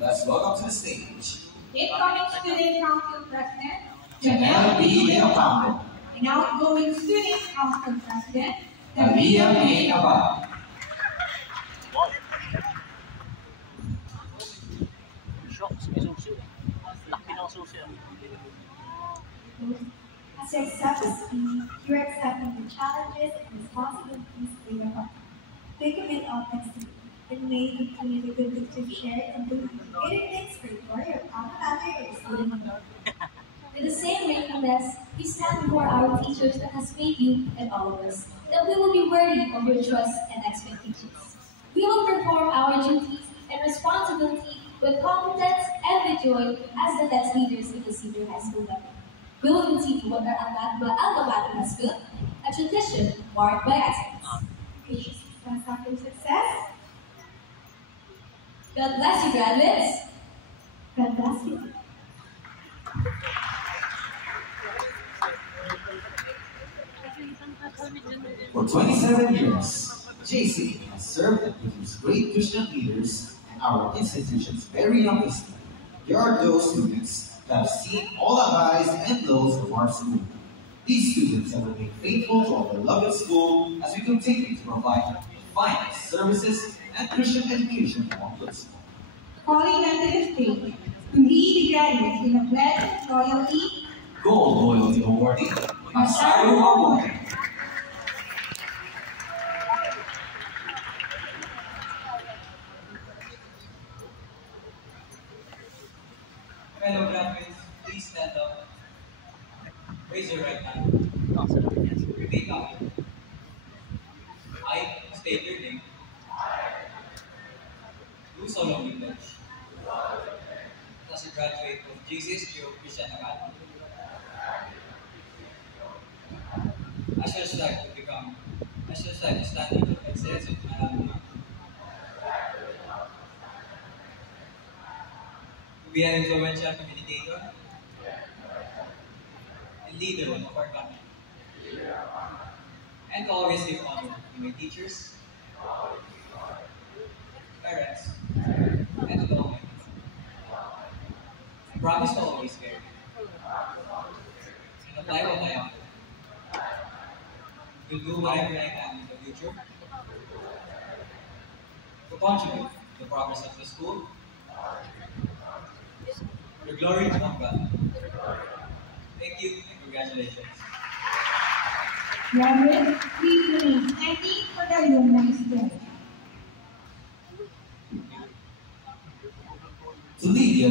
Let's welcome to the stage Incoming Student Council President, Janelle B. Leopoldo, and outgoing Student Council President, Tabia A. Abad. As you accept the speech, you are accepting the challenges and responsibilities laid upon you. They commit authenticity and may continue the good things you've shared and do greater things for your family, or student. With the same gratefulness, we stand before our teachers that has made you and all of us, that we will be worthy of your trust and expectations. We will perform our duties and responsibility with competence and with joy as the best leaders in the senior high school level. We will continue with our Alma School, a tradition marked by excellence. Patience is after success. God bless you, graduates. God bless you. For 27 years, JC has served and produced great Christian leaders and our institution's very youngest. There are those students that have seen all the highs and lows of our school. These students have remained faithful to our beloved school as we continue to provide the finest services and Christian education among the school. calling them to the stage to lead the graduates in a pledge of loyalty, Gold Loyalty Awardee, Masaru Award. Fellow graduates, please stand up. Raise your right hand. Repeat after me. I state your name. Do solemnly pledge. As a graduate of GCSU Christian Academy, I shall strive to stand in the excellence of my alma mater. To be an influential communicator and leader of our country. And to always give honor to my teachers, parents, and to the Almighty. I promise to always care and apply what I have to do whatever I can in the future to contribute to the progress of the school, the glory to God. Thank you and congratulations. graduates, please remain standing for the alumni pledge. To lead the